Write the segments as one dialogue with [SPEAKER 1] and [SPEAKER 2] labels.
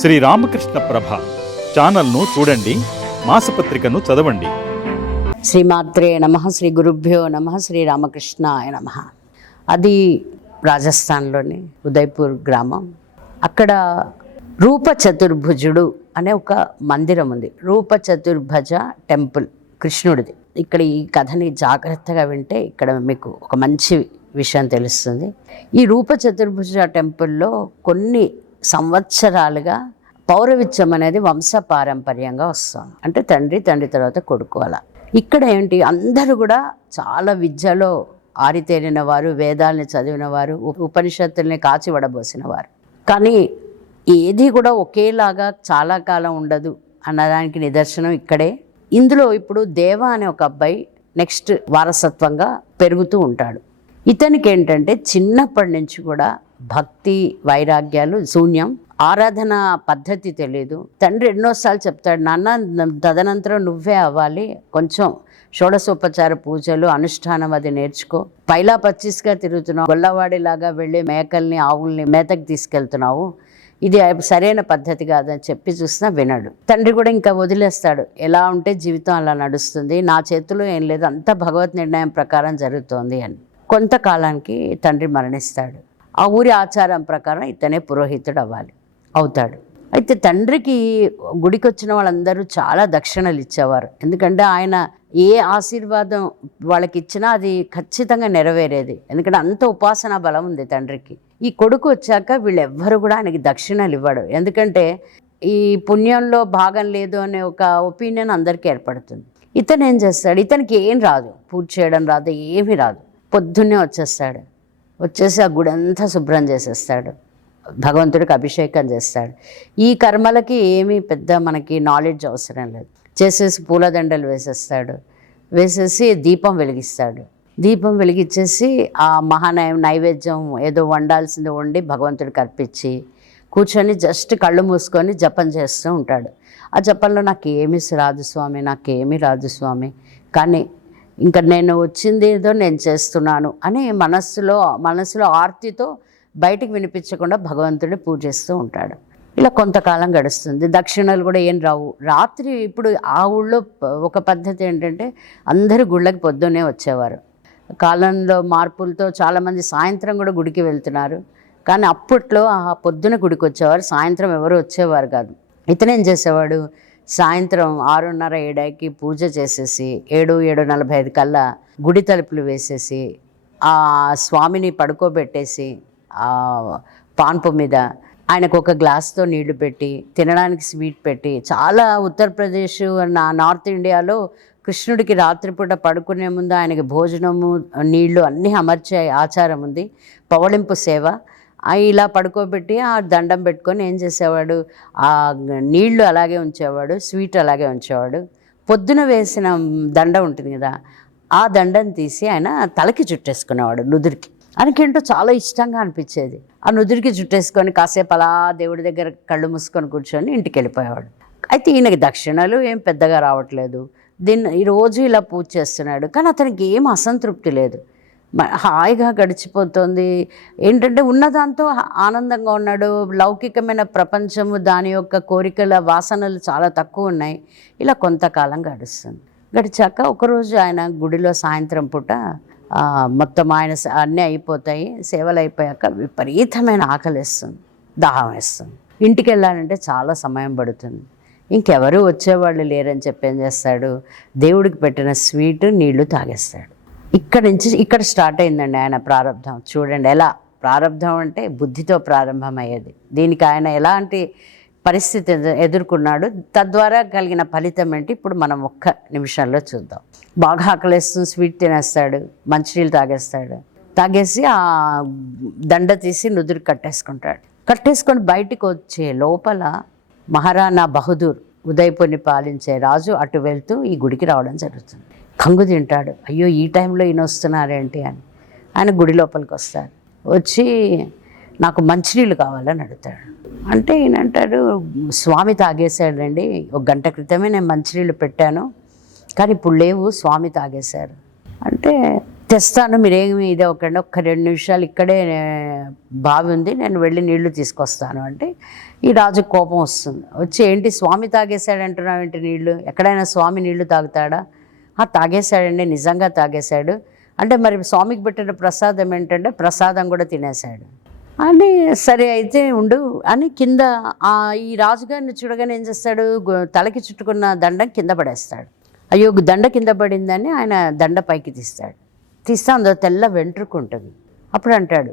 [SPEAKER 1] శ్రీ రామకృష్ణ ప్రభ ఛానల్ను చూడండి మాసపత్రికను చదవండి.
[SPEAKER 2] శ్రీమాత్రే నమ శ్రీ గురుభ్యో నమ శ్రీ రామకృష్ణాయ నమ. అది రాజస్థాన్లోని ఉదయ్పూర్ గ్రామం. అక్కడ రూప చతుర్భుజుడు అనే ఒక మందిరం ఉంది. రూప చతుర్భజ టెంపుల్ కృష్ణుడిది. ఇక్కడ ఈ కథని జాగ్రత్తగా వింటే ఇక్కడ మీకు ఒక మంచి విషయం తెలుస్తుంది. ఈ రూప చతుర్భుజ టెంపుల్లో కొన్ని సంవత్సరాలుగా పౌరవిత్యం అనేది వంశ పారంపర్యంగా వస్తుంది. అంటే తండ్రి తండ్రి తర్వాత కొడుకు అలా. ఇక్కడ ఏంటి? అందరూ కూడా చాలా విద్యలో ఆరితేరిన వారు వేదాల్ని చదివిన వారు ఉప- ఉపనిషత్తుల్ని కాచి వడబోసిన వారు. కానీ ఏది కూడా ఒకేలాగా చాలా కాలం ఉండదు అన్నదానికి నిదర్శనం ఇక్కడే. ఇందులో ఇప్పుడు దేవ అనే ఒక అబ్బాయి నెక్స్ట్ వారసత్వంగా పెరుగుతూ ఉంటాడు. ఇతనికి ఏంటంటే చిన్నప్పటి నుంచి కూడా భక్తి వైరాగ్యాలు శూన్యం ఆరాధన పద్ధతి తెలియదు తండ్రి ఎన్నోసార్లు చెప్తాడు నాన్న తదనంతరం నువ్వే అవ్వాలి. కొంచెం షోడసోపచార పూజలు అనుష్ఠానం అది నేర్చుకో. పైలా పచ్చిస్గా తిరుగుతున్నావు గొల్లవాడిలాగా వెళ్ళి మేకల్ని ఆవుల్ని మేతకు తీసుకెళ్తున్నావు. ఇది సరైన పద్ధతి కాదని చెప్పి చూసినా వినడు. తండ్రి కూడా ఇంకా వదిలేస్తాడు ఎలా ఉంటే జీవితం అలా నడుస్తుంది? నా చేతిలో ఏం లేదు అంతా భగవత్ నిర్ణయం ప్రకారం జరుగుతోంది అని. కొంతకాలానికి తండ్రి మరణిస్తాడు. ఆ ఊరి ఆచారం ప్రకారం ఇతనే పురోహితుడు అవ్వాలి అవుతాడు. అయితే తండ్రికి గుడికి వచ్చిన వాళ్ళందరూ చాలా దక్షిణలు ఇచ్చేవారు. ఎందుకంటే ఆయన ఏ ఆశీర్వాదం వాళ్ళకి ఇచ్చినా అది ఖచ్చితంగా నెరవేరేది. ఎందుకంటే అంత ఉపాసనా బలం ఉంది తండ్రికి. ఈ కొడుకు వచ్చాక వీళ్ళెవ్వరు కూడా ఆయనకి దక్షిణలు ఇవ్వడు. ఎందుకంటే ఈ పుణ్యంలో భాగం లేదు అనే ఒక ఒపీనియన్ అందరికీ ఏర్పడుతుంది. ఇతను ఏం చేస్తాడు? ఇతనికి ఏం రాదు. పూజ చేయడం రాదు ఏమీ రాదు. పొద్దున్నే వచ్చేస్తాడు. వచ్చేసి ఆ గుడి అంతా శుభ్రం చేసేస్తాడు. భగవంతుడికి అభిషేకం చేస్తాడు. ఈ కర్మలకి ఏమీ పెద్ద మనకి నాలెడ్జ్ అవసరం లేదు. చేసేసి పూలదండలు వేసేస్తాడు. వేసేసి దీపం వెలిగిస్తాడు. దీపం వెలిగించేసి ఆ మహానయం నైవేద్యం ఏదో వండాల్సింది వండి భగవంతుడికి అర్పించి కూర్చొని జస్ట్ కళ్ళు మూసుకొని జపం చేస్తూ ఉంటాడు. ఆ జపంలో నాకు ఏమీ రాదు స్వామి నాకేమీ రాదు స్వామి. కానీ ఇంకా నేను వచ్చింది ఏదో నేను చేస్తున్నాను అని మనస్సులో మనసులో ఆర్తితో బయటికి వినిపించకుండా భగవంతుడిని పూజిస్తూ ఉంటాడు. ఇలా కొంతకాలం గడుస్తుంది. దక్షిణలు కూడా ఏం రావు. రాత్రి ఇప్పుడు ఆ ఊళ్ళో ప- ఒక పద్ధతి ఏంటంటే అందరూ గుళ్ళకి పొద్దున్నే వచ్చేవారు. కాలంలో మార్పులతో చాలామంది సాయంత్రం కూడా గుడికి వెళ్తున్నారు. కానీ అప్పట్లో ఆ పొద్దున గుడికి వచ్చేవారు సాయంత్రం ఎవరు వచ్చేవారు కాదు. ఇతనేం చేసేవాడు? సాయంత్రం ఆరున్నర ఏడాకి పూజ చేసేసి ఏడు ఏడు నలభై ఐదు కల్లా గుడి తలుపులు వేసేసి ఆ స్వామిని పడుకోబెట్టేసి ఆ పాన్పు మీద ఆయనకు ఒక గ్లాస్తో నీళ్ళు పెట్టి తినడానికి స్వీట్ పెట్టి చాలా ఉత్తరప్రదేశ్ నా నార్త్ ఇండియాలో కృష్ణుడికి రాత్రిపూట పడుకునే ముందు ఆయనకి భోజనము నీళ్ళు అన్నీ అమర్చే ఆచారం ఉంది. పవళింపు సేవ ఇలా పడుకోబెట్టి ఆ దండం పెట్టుకొని ఏం చేసేవాడు? ఆ నీళ్ళు అలాగే ఉంచేవాడు స్వీట్ అలాగే ఉంచేవాడు. పొద్దున వేసిన దండ ఉంటుంది కదా ఆ దండను తీసి ఆయన తలకి చుట్టేసుకునేవాడు నుదురికి. ఆయనకేంటో చాలా ఇష్టంగా అనిపించేది. ఆ నుదురికి చుట్టేసుకొని కాసేపు అలా దేవుడి దగ్గర కళ్ళు మూసుకొని కూర్చొని ఇంటికి వెళ్ళిపోయేవాడు. అయితే ఈయనకి దక్షిణలు ఏం పెద్దగా రావట్లేదు. దీన్ని ఈరోజు ఇలా పూజ చేస్తున్నాడు. కానీ అతనికి ఏం అసంతృప్తి లేదు. హాయిగా గడిచిపోతుంది. ఏంటంటే ఉన్నదాంతో ఆనందంగా ఉన్నాడు. లౌకికమైన ప్రపంచము దాని యొక్క కోరికల వాసనలు చాలా తక్కువ ఉన్నాయి. ఇలా కొంతకాలం గడుస్తుంది. గడిచాక ఒకరోజు ఆయన గుడిలో సాయంత్రం పూట మొత్తం ఆయన అన్నీ అయిపోతాయి. సేవలు అయిపోయాక విపరీతమైన ఆకలి వేస్తుంది దాహం వేస్తుంది. ఇంటికి వెళ్ళాలంటే చాలా సమయం పడుతుంది. ఇంకెవరు వచ్చేవాళ్ళు లేరని చెప్పేం చేస్తాడు? దేవుడికి పెట్టిన స్వీట్ నీళ్ళు తాగేస్తాడు. ఇక్కడ నుంచి ఇక్కడ స్టార్ట్ అయిందండి ఆయన ప్రారంభం. చూడండి ఎలా ప్రారంభం అంటే బుద్ధితో ప్రారంభమయ్యేది. దీనికి ఆయన ఎలాంటి పరిస్థితి ఎదు- ఎదుర్కొన్నాడు తద్వారా కలిగిన ఫలితం ఏంటి? ఇప్పుడు మనం ఒక్క నిమిషంలో చూద్దాం. బాగా ఆకలేస్తుంది స్వీట్ తినేస్తాడు మంచినీళ్ళు తాగేస్తాడు. తాగేసి ఆ దండ తీసి నుదురు కట్టేసుకుంటాడు. కట్టేసుకొని బయటికి వచ్చే లోపల మహారాణా బహదూర్ ఉదయపుని పాలించే రాజు అటు వెళ్తూ ఈ గుడికి రావడం జరుగుతుంది. కంగు తింటాడు. అయ్యో ఈ టైంలో ఈయన వస్తున్నారేంటి అని. ఆయన గుడి లోపలికి వస్తాడు. వచ్చి నాకు మంచినీళ్ళు కావాలని అడుగుతాడు. అంటే ఈయన అంటాడు స్వామి తాగేశాడండి ఒక గంట క్రితమే నేను మంచినీళ్ళు పెట్టాను కానీ ఇప్పుడు లేవు స్వామి తాగేశారు. అంటే తెస్తాను మీరేమి ఇదే ఒకండి ఒక్క రెండు నిమిషాలు ఇక్కడే బావి ఉంది నేను వెళ్ళి నీళ్ళు తీసుకొస్తాను అంటే ఈ రాజు కోపం వస్తుంది. వచ్చి ఏంటి స్వామి తాగేశాడు అంటున్నావు ఏంటి నీళ్ళు ఎక్కడైనా స్వామి నీళ్ళు తాగుతాడా? తాగేశాడండి నిజంగా తాగేశాడు. అంటే మరి స్వామికి పెట్టిన ప్రసాదం ఏంటంటే ప్రసాదం కూడా తినేశాడు. అని సరే అయితే ఉండు అని కింద ఈ రాజుగారిని చూడగానే ఏం చేస్తాడు? తలకి చుట్టుకున్న దండం కింద పడేస్తాడు. అయ్యో దండ కింద పడిందని ఆయన దండ పైకి తీస్తాడు. తీస్తే అందులో తెల్ల వెంట్రుక ఉంటుంది. అప్పుడు అంటాడు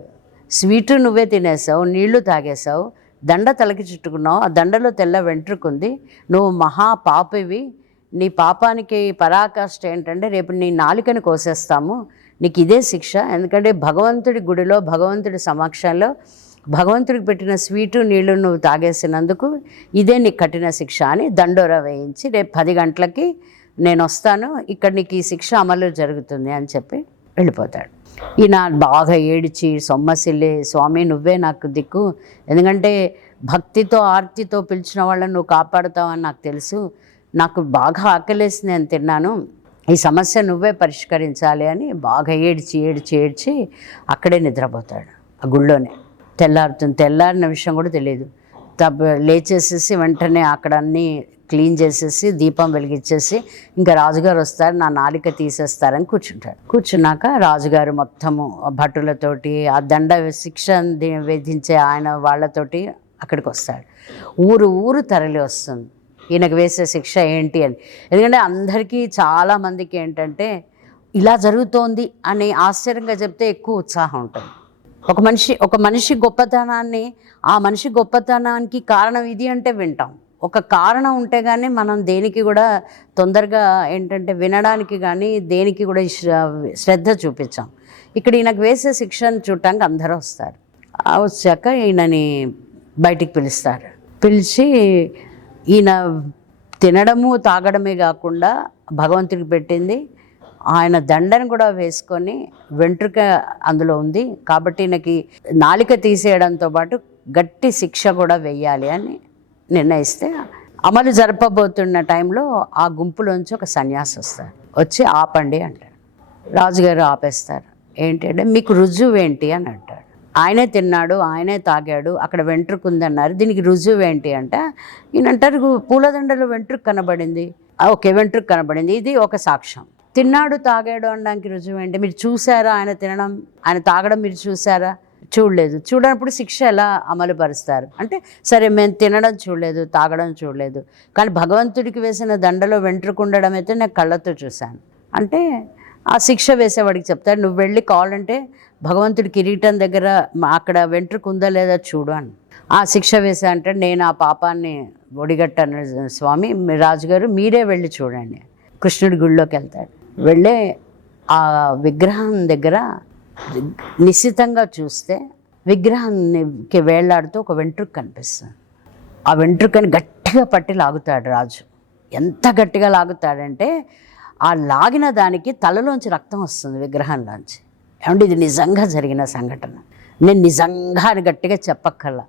[SPEAKER 2] స్వీటు నువ్వే తినేసావు నీళ్ళు తాగేసావు దండ తలకి చుట్టుకున్నావు ఆ దండలో తెల్ల వెంట్రుకుంది నువ్వు మహా పాపివి నీ పాపానికి పరాకాష్ట ఏంటంటే రేపు నీ నాలుకను కోసేస్తాము. నీకు ఇదే శిక్ష. ఎందుకంటే భగవంతుడి గుడిలో భగవంతుడి సమక్షంలో భగవంతుడికి పెట్టిన స్వీటు నీళ్ళు నువ్వు తాగేసినందుకు ఇదే నీకు కఠిన శిక్ష అని దండోర వేయించి రేపు పది గంటలకి నేను వస్తాను. ఇక్కడ నీకు ఈ శిక్ష అమలు జరుగుతుంది అని చెప్పి వెళ్ళిపోతాడు. ఈయన బాగా ఏడిచి సొమ్మసిల్లి స్వామి నువ్వే నాకు దిక్కు. ఎందుకంటే భక్తితో ఆర్తితో పిలిచిన వాళ్ళని నువ్వు కాపాడుతావని నాకు తెలుసు. నాకు బాగా ఆకలేసి నేను తిన్నాను. ఈ సమస్య నువ్వే పరిష్కరించాలి అని బాగా ఏడ్చి ఏడ్చి ఏడ్చి అక్కడే నిద్రపోతాడు ఆ గుళ్ళోనే. తెల్లారుతుంది తెల్లారిన విషయం కూడా తెలియదు తప్ప లేచేసేసి వెంటనే అక్కడ అన్నీ క్లీన్ చేసేసి దీపం వెలిగించేసి ఇంకా రాజుగారు వస్తారు నా నాలిక తీసేస్తారని కూర్చుంటాడు. కూర్చున్నాక రాజుగారు మొత్తము భటులతోటి ఆ దండ శిక్ష వేధించే విధించే ఆయన వాళ్ళతోటి అక్కడికి వస్తాడు. ఊరు ఊరు తరలి వస్తుంది. ఈయనకు వేసే శిక్ష ఏంటి అని. ఎందుకంటే అందరికీ చాలా మందికి ఏంటంటే ఇలా జరుగుతోంది అని ఆశ్చర్యంగా చెప్తే ఎక్కువ ఉత్సాహం ఉంటుంది. ఒక మనిషి ఒక మనిషి గొప్పతనాన్ని ఆ మనిషి గొప్పతనానికి కారణం ఇది అంటే వింటాం. ఒక కారణం ఉంటే కానీ మనం దేనికి కూడా తొందరగా ఏంటంటే వినడానికి కానీ దేనికి కూడా శ్ర- శ్రద్ధ చూపించాం. ఇక్కడ ఈయనకు వేసే శిక్షను చూడటానికి అందరూ వస్తారు. వచ్చాక ఈయనని బయటికి పిలుస్తారు. పిలిచి ఈయన తినడము తాగడమే కాకుండా భగవంతుడికి పెట్టింది. ఆయన దండను కూడా వేసుకొని వెంట్రుక అందులో ఉంది. కాబట్టి ఈయనకి నాలిక తీసేయడంతో పాటు గట్టి శిక్ష కూడా వెయ్యాలి అని నిర్ణయిస్తే అమలు జరపబోతున్న టైంలో ఆ గుంపులోంచి ఒక సన్యాసి వస్తారు. వచ్చి ఆపండి అంటాడు రాజుగారు ఆపేస్తారు. ఏంటి అంటే మీకు రుజువు ఏంటి? అని అంటాడు ఆయనే తిన్నాడు ఆయనే తాగాడు అక్కడ వెంట్రుక ఉందన్నారు దీనికి రుజువు ఏంటి అంటే ఈయనంటారు పూలదండలో వెంట్రుక కనబడింది. ఓకే వెంట్రుక కనబడింది. ఇది ఒక సాక్ష్యం. తిన్నాడు తాగాడు అనడానికి రుజువు ఏంటి? మీరు చూసారా ఆయన తినడం? ఆయన తాగడం మీరు చూసారా చూడలేదు. చూడనప్పుడు శిక్ష ఎలా అమలు పరుస్తారు అంటే సరే మేము తినడం చూడలేదు తాగడం చూడలేదు కానీ భగవంతుడికి వేసిన దండలో వెంట్రుకుండడం అయితే నేను కళ్ళతో చూశాను. అంటే ఆ శిక్ష వేసేవాడికి చెప్తాడు నువ్వు వెళ్ళి కావాలంటే భగవంతుడి కిరీటం దగ్గర అక్కడ వెంట్రుకు ఉందా లేదా చూడు అని. ఆ శిక్ష వేసా అంటే నేను ఆ పాపాన్ని ఒడిగట్టాను స్వామి రాజుగారు మీరే వెళ్ళి చూడండి కృష్ణుడి గుళ్ళోకి వెళ్తాడు. వెళ్ళే ఆ విగ్రహం దగ్గర నిశ్చితంగా చూస్తే విగ్రహానికి వేళ్ళాడుతూ ఒక వెంట్రుక కనిపిస్తుంది. ఆ వెంట్రుకని గట్టిగా పట్టి లాగుతాడు రాజు. ఎంత గట్టిగా లాగుతాడంటే ఆ లాగిన దానికి తలలోంచి రక్తం వస్తుంది విగ్రహంలోంచి. ఏమంటే ఇది నిజంగా జరిగిన సంఘటన. నేను నిజంగా అని గట్టిగా చెప్పక్కర్లా.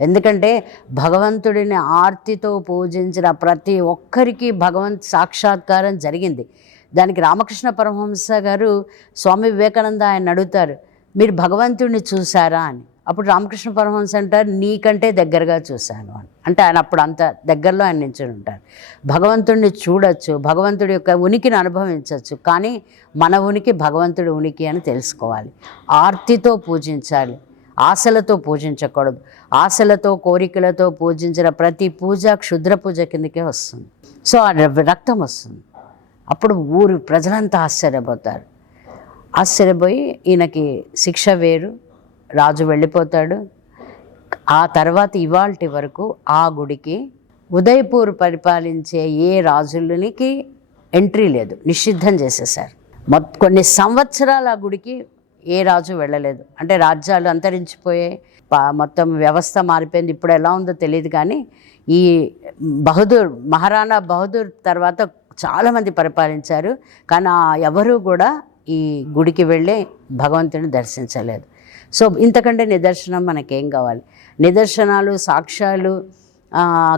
[SPEAKER 2] ఎందుకంటే భగవంతుడిని ఆర్తితో పూజించిన ప్రతి ఒక్కరికి భగవంత్ సాక్షాత్కారం జరిగింది. దానికి రామకృష్ణ పరమహంస గారు స్వామి వివేకానంద ఆయన అడుగుతారు మీరు భగవంతుడిని చూసారా అని. అప్పుడు రామకృష్ణ పరమహంస అంటారు నీకంటే దగ్గరగా చూశాను అని. అంటే ఆయన అప్పుడు అంత దగ్గరలో ఆయన నించుని ఉంటారు భగవంతుడిని చూడొచ్చు భగవంతుడి యొక్క ఉనికిని అనుభవించవచ్చు కానీ మన ఉనికి భగవంతుడి ఉనికి అని తెలుసుకోవాలి. ఆర్తితో పూజించాలి ఆశలతో పూజించకూడదు. ఆశలతో కోరికలతో పూజించిన ప్రతి పూజ క్షుద్ర పూజ కిందకే వస్తుంది. సో ఆ రక్తం వస్తుంది. అప్పుడు ఊరు ప్రజలంతా ఆశ్చర్యపోతారు. ఆశ్చర్యపోయి ఈయనకి శిక్ష వేరు రాజు వెళ్ళిపోతాడు. ఆ తర్వాత ఇవాల్టి వరకు ఆ గుడికి ఉదయపూర్ పరిపాలించే ఏ రాజులనికి ఎంట్రీ లేదు. నిషిద్ధం చేసేసారు మొత్ కొన్ని సంవత్సరాలు ఆ గుడికి ఏ రాజు వెళ్ళలేదు. అంటే రాజ్యాలు అంతరించిపోయాయి మొత్తం వ్యవస్థ మారిపోయింది. ఇప్పుడు ఎలా ఉందో తెలియదు కానీ ఈ బహదూర్ మహారాణా బహదూర్ తర్వాత చాలామంది పరిపాలించారు. కానీ ఆ ఎవరూ కూడా ఈ గుడికి వెళ్ళి భగవంతుని దర్శించలేదు. సో ఇంతకంటే నిదర్శనం మనకేం కావాలి? నిదర్శనాలు సాక్ష్యాలు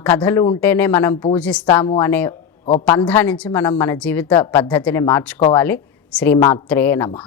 [SPEAKER 2] కథలు ఉంటేనే మనం పూజిస్తాము అనే ఓ పంధా నుంచి మనం మన జీవిత పద్ధతిని మార్చుకోవాలి. శ్రీమాత్రే నమః.